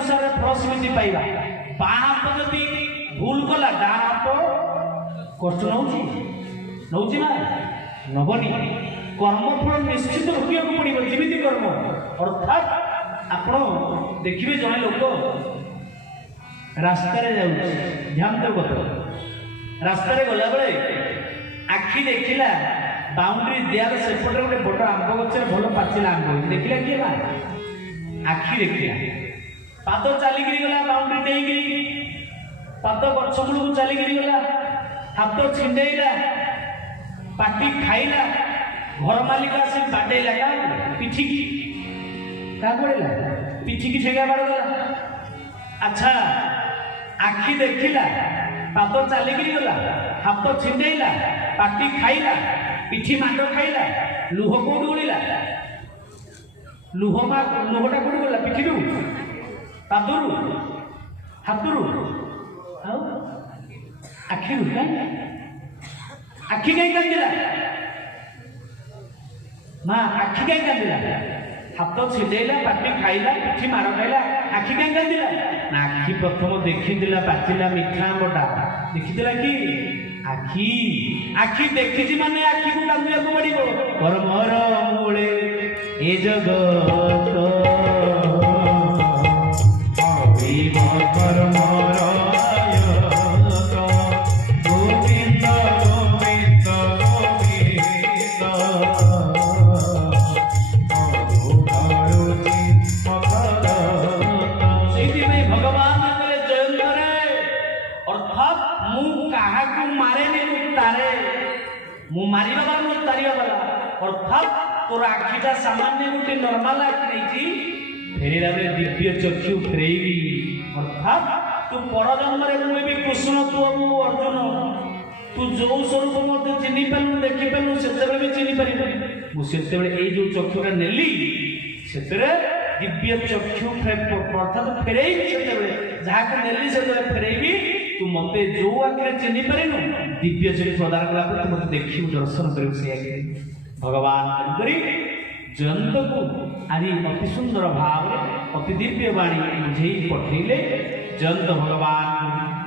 अनुसार फल सेमती पाइबा बाँ हाथ जदि भूल कला डाण हाथ कष्ट नौची ना नबनी कर्मफल निश्चित भोगिया पड़ो जमी कर्म अर्थात आपण देखिए जड़े लोक रास्तार ध्यान देव कथ रास्तार गला बेले आखि देखिला बाउंड्री दियार सेपटे गोटे बड़ आंब गचर भल पाचिला आंब देखिला किए बा आखि देखिला पाद चलिकी गला बाउंड्री देगी पाद गछ मूल को चलिकी गला हाथ छिंडेला पाटी खाइला घर मालिक आसी बाडेला का पिठिकी क्या पड़ेगा पिठी की ठेगा बाड़गला अच्छा आखि देखिला पाद चलिकी गला हाथ छिंडेला पाटी खाइला पिठी मांड खाइला लुह कौट गला लुहटा कौट गला पिठी पादरू हाथरू आखि आखि कहीं कांदिला माँ आखि कहीं कांदिला हाथ छिंडेला पाटी खाइला पिठी मार खाइला आखि कहीं कांदिला ना आखि प्रथम देखिला पाचिला मिठा आंबटा देखिला कि आखि आखि देखी माने आखि को कांदिया को पड़िबो कर्मर मूले ए जगत अर्थात तोर आखिटा सामान्य गोटे नॉर्मल आखि नहीं फेरला बेले दिव्य चक्षु फेरैबी अर्थात तू परजन्म मुझे भी कृष्ण तू अर्जुन तू जो स्वरूप मत चिन्ह पालू देखी पालू से भी चिन्ह पार मुझे जो चक्षुटा नेली से दिव्य चक्षु अर्थात फेरैबी से जहाँ नेली से फेरैबी तू मत जो आखिरे चिन्ह पारू दिव्य चक्षु प्रदान कला तू मत देखी दर्शन कर भगवान करी जयंत को आज अति सुंदर भाव अति दिव्य वाणी बुझे पठेले जयंत भगवान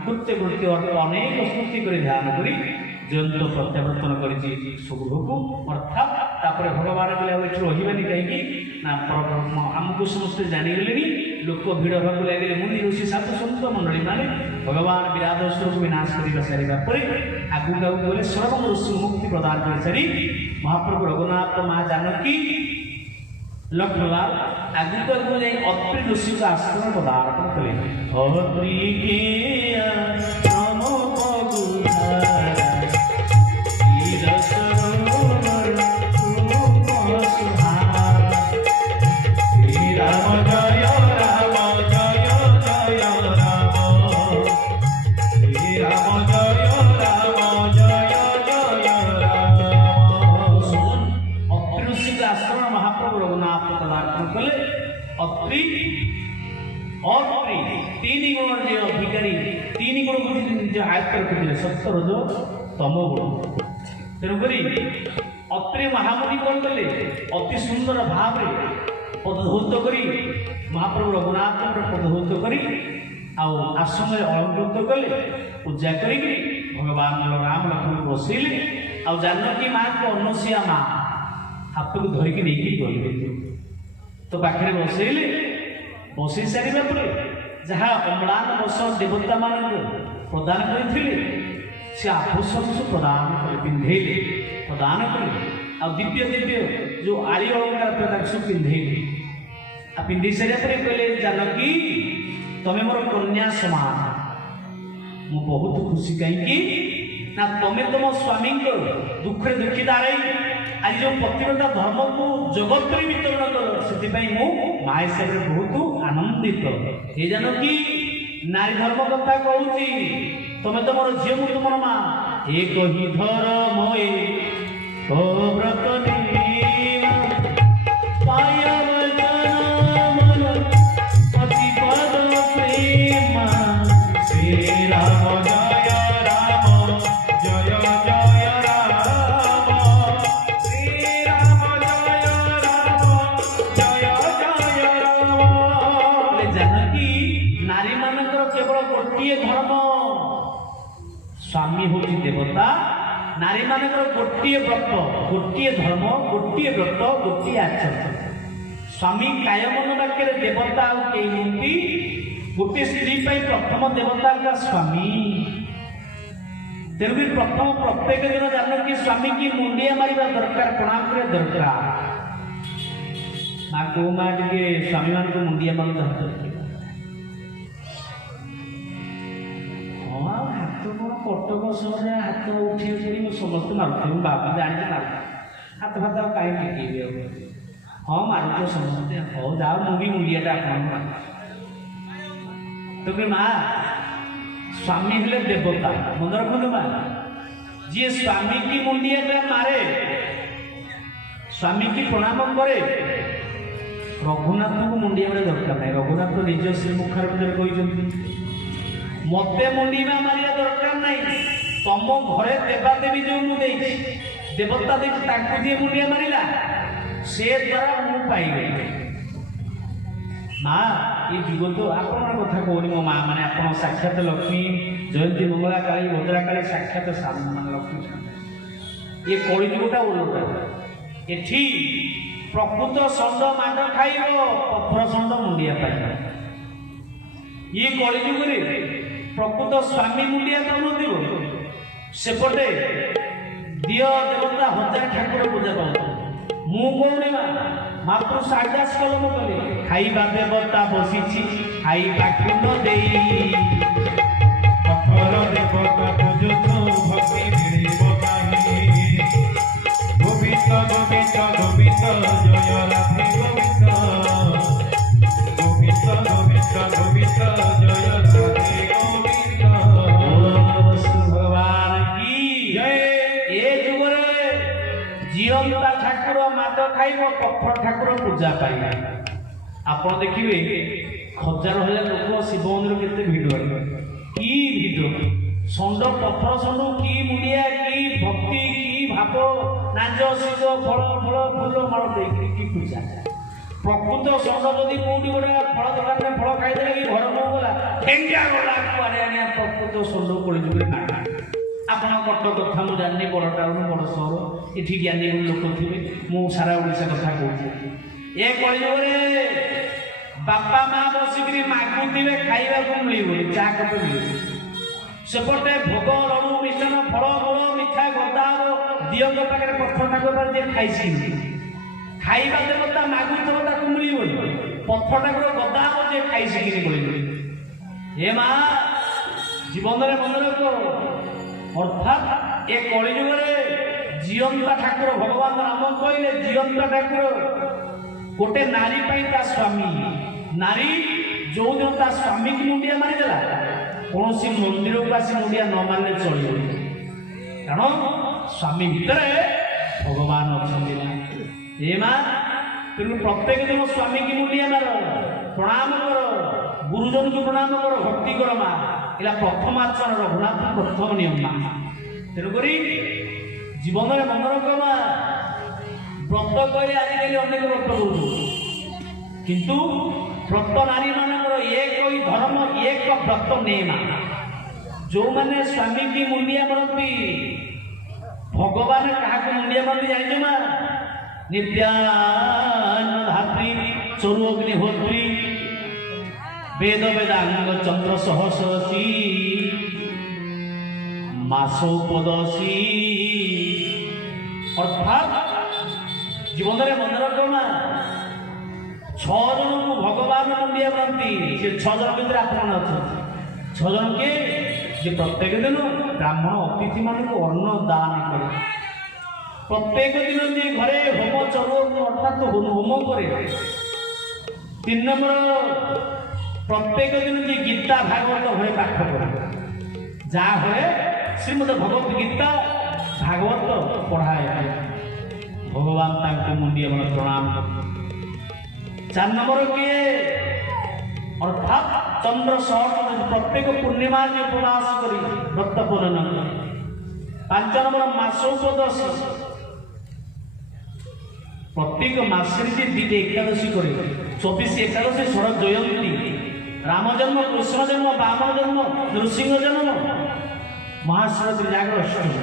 कृत्य कृत्य अनेक स्मृति कर ध्यान करी जयंत प्रत्यावर्तन कर सुगृह अर्थात तापर भगवान कहले रही कहीं आमको समस्ते जानीगले लोक भिड़ हाँ लगे मुनि ऋषि सात संत मंडली माने भगवान विराट को विनाश कर सारे आगू गले सर्व ऋषि मुक्ति प्रदान कर सारी महाप्रभु रघुनाथ माँ जानकी लक्ष्मणलाल आगू जाए अत्रि ऋषि का आश्रम पदार्पण कले सत्य रज तम गुण तेणुक अत्रि महामुनि कौन कले अति सुंदर भाव पदधौत कर महाप्रभु रघुनाथ पदधौत कर आश्रम अलंकृत कले पूजा कर भगवान राम लक्ष्मण बसैले आ जानकी माँ को अनसिया माँ हाथ को धरिकी नहीं गले तो पाखे बसैले बसई सारा पर जहाँ अम्लान बस देवता मान प्रदान करते से आभूषण से प्रदान कर पिंधेले प्रदान कले आ दिव्य दिव्य जो आर्य अलंकार सब पिंधेले आ पिंधि सारा कहले जानकी तमें मोर कन्या समान मु बहुत खुशी कहीं ना तमें तुम स्वामी दुखे दुखी दारे आज जो पतिव्रता धर्म को जगत वितरण कल से माँ हिसाब से बहुत आनंदित ये जानकी नारी धर्म कथा कहूँ तुम्हें तो मोर झील मु तुम माँ एक ही धर्म व्रत श्री राम जय राम जय जय राम श्री राम जय राम जय जय राम जानकी गोटे धर्म स्वामी हूँ देवता नारी मान गोटे व्रत गोटे धर्म गोटे व्रत गोटे आचरण स्वामी कायमन वाक्य देवता कई गोटे स्त्री प्रथम देवता का स्वामी तेणुक प्रथम प्रत्येक दिन जान कि स्वामी की मुंडिया मारिबा दरकार प्रणाम करे दरकार ना को माँ टे स्वामी मान को मुंडिया मार हाँ हाथ कौन कटक सहर हाथ उठे समस्त मारुथ बाबा जानी मार हाथ फाथ कहीं टेकेबी हाँ मारुच समस्ते हौ जाओ मुझे मुंडियाटा आप तो माँ स्वामी हेले देवता मन रखु माँ जी स्वामी की मुंडिया मारे स्वामी की प्रणाम करे रघुनाथ को मुंडिया मारे दरकार नहीं रघुनाथ निज श्रीमुखार कहते मते मुंडिया मारिया दरकार नहीं तुम घरे देवादेवी जो मुझे देवता जी मुंडिया मारिला से द्वारा मु पाइबे माँ ये जुग तो आप कथा कहनी मो माँ मैंने आप साक्षात लक्ष्मी जयंती मंगला काली भद्रा काली साक्षात मान लक्ष्मी ये कली जुगटा ओलटा एठी प्रकृत षंड माड खाइब पथर षंड मुंडिया पाइब ये कली जुग प्रकृत स्वामी मुंडिया पाऊन सेपटे दिय देवता हजार ठाकुर पूजा पाऊ मु कौन मात्र साढ़ास कलम कले खाइबा देवता बसी खाइबा कुंड दे पथर देवता पूजुथु भक्ति मिलिब काहि गोविंद गोविंद गोविंद जय राधे गोविंद गोविंद गोविंद गोविंद जय राधे गोविंद भगवान की जय ए जुगरे जीवंता ठाकुर माद खाइब पथर ठाकुर पूजा पाइबा आप देखिए हजार हजार लोक शिव मंदिर केते भिड़ कि भिड़ षंड पथर षंड कि मुंडिया कि भक्ति कि भाव नाच शिव फल फल फूल माल कि पूजा प्रकृत षंड जदि कौटी गोटे फल दোकान में फल खाईदे कि घर में गला ठेंगा गला कुआरे आने प्रकृत षंड कलिजुगे ना आप कटक कथा मुझे जानी बड़ टाउन बड़ सहर ये ज्ञानी लोक थे मु सारा ओडिशा कथा कहूँ ये कलिजुगे बापा माँ बसिक मागुवे खाइबा मिल चा कप मिल सेपटे भोग लड़ू मिशन फल मूल मिठा गदा दियो पाखे पथर ठाकुर जी खाई खाइबा देवता मागुव ताक मिल पथर ठाकुर गदा जे खाई शिखी मिल हे माँ जीवन में मन रख अर्थात ए कलिजुगे जीवंता ठाकुर भगवान राम कहले जीवंता ठाकुर गोटे नारी ता स्वामी नारी जो दिन ता स्वामी की मुंडिया मारिदेला कौन सी मंदिर को आसी मुंडिया न मारे चलो कारण स्वामी भितर भगवान अच्छा माँ तेणु प्रत्येक दिन स्वामी की मुंडिया मार प्रणाम कर गुरुजन को प्रणाम कर भक्ति कर माँ एला प्रथम आचरण रघुनाथ प्रथम नियम माँ तेणुक जीवन में मन रख माँ व्रत कहले आजिकल अनेक व्रत करूँ किंतु व्रत नारी मानकर एक ही धर्म एक व्रत नेमा जो मैंने स्वामी की मुंडिया मारती भगवान क्या मुंडिया मारती जान माँ नित्याधात्री चरु अग्निहोत्री वेद वेदांग चंद्र सहस्रसी मासोपदसी अर्थात जीवन में मन रख माँ 6 जन को भगवान मुंडिया मारती से 6 जन भर आप 6 जन के जे प्रत्येक दिन ब्राह्मण अतिथि मान को अन्न दान करे प्रत्येक दिन जे घरे होम चरु अर्थात होम करे 3 नंबर प्रत्येक दिन जे गीता भागवत घरे पाठ करे जहाँ हुए श्रीमद भगवत गीता भागवत पढ़ाए भगवान तांको मुंडिया मन प्रणाम 4 नंबर किए अर्थात चंद्र सहस्र प्रत्येक पूर्णिमा उपवास करी व्रत पूर्ण करे 5 नंबर मासोपदशी प्रत्येक मास 2 एकादशी करे 24 एकादशी शरद जयंती राम ରାମ ଜନ୍ମ, କୃଷ୍ଣ ଜନ୍ମ, ବାମନ ଜନ୍ମ, ନୃସିଂହ ଜନ୍ମ, ମହାଶିବରାତ୍ରି ଜାଗର ଅଷ୍ଟମୀ,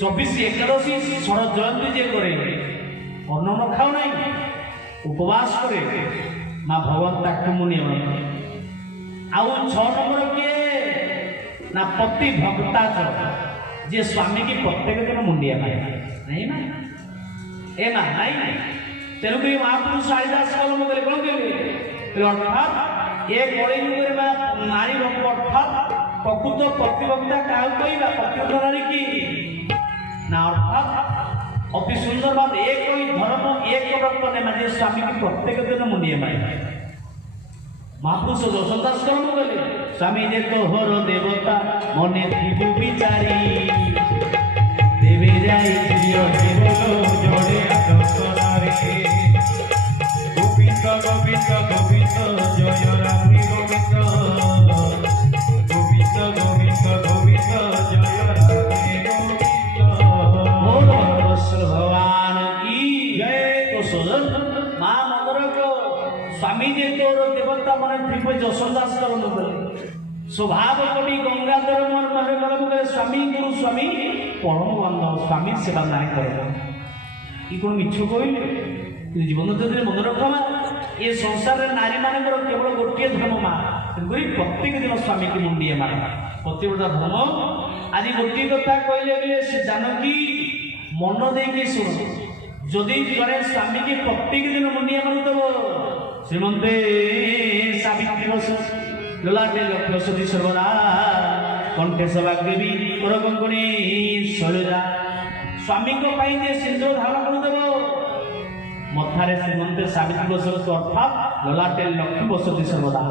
24 ଏକାଦଶୀ ଷଡ଼ ଜୟନ୍ତୀ ଯିଏ କରେ, ଅନ୍ନ ନ ଖାଉ ନାହିଁ, ଉପବାସ କରେ, ମା ଭଗବାନ ତାକୁ ମୁନିଆ ମାନେ। ଆଉ 6 ନମ୍ବର କିଏ ନା ପତି ଭକ୍ତାଚର, ଯିଏ ସ୍ୱାମୀ କି ପ୍ରତ୍ୟେକ ଦିନ ମୁଣ୍ଡିଆ ମାରେ, ନାଇଁ ମା ଏ ମା ନାଇଁ। ତେଣୁକରି ମହାପୁରୁଷ କାଳିଦାସ କଲମ କଲେ କ'ଣ କହିଲେ, ଅର୍ଥାତ୍ ଏ କଳି ଯୁଗରେ ବା ନାରୀ ଭକ୍ତ ଅର୍ଥାତ୍ ପ୍ରକୃତ ପ୍ରତିଭକ୍ତା କାହାକୁ କହିବା, ପ୍ରକୃତ ନାରୀ କି ନା ଅର୍ଥାତ୍ ଅତି ସୁନ୍ଦର ଭାବରେ ଏକ ଧର୍ମ ଏକ ବ୍ରତ ନେମା, ଯେ ସ୍ୱାମୀ କି ପ୍ରତ୍ୟେକ ଦିନ ମୁଣ୍ଡିଆ ମାରେ। ମହାପୁରୁଷ ଯଶୋଦାସ କଲମ କଲେ ସ୍ୱାମୀ ଯେ ତୋହର ଦେବତା ମନେ ଥିବୁ ବିଚାରି, দেবে যাই প্রিয় দেবলো জড়ে দশনারে গোবিন্দ গোবিন্দ গোবিন্দ জয় রাধে গোবিন্দ গোবিন্দ গোবিন্দ গোবিন্দ জয় রাধে গোবিন্দ। बोल भगवश्वर भगवान की जय। तो सोजन माँ मदर को स्वामी जे तोर देवता मन थिब यशोदास कलम कले स्वभाव कवि गंगाधर मन मन कलम कले स्वामी गुरु स्वामी परम बांधव स्वामी सेवा नारी करे ई कोन मिछु कहले जीवन जदि मन रखमा ए संसार रे नारी मानकर केवल गोटिए धर्म मा गुरी प्रत्येक दिन स्वामी की मुंडिए मार प्रतिवटा धर्म। आज गोटिए कथा कहले गले से जानकी मन दे के सुन, जदि जड़े स्वामी की प्रत्येक दिन मुंडिया मारुतब श्रीमंते सावित्री बस ललाटे लक्ष्य सती सर्वदा कंठे सभाग्रेवी परकंकणी शैलजा स्वामी को पाई जे सिंदूर धारण करदेव मथारे श्रीमंते सावित्री बस अर्थात ललाटे लक्ष्मी बसती सर्वदा।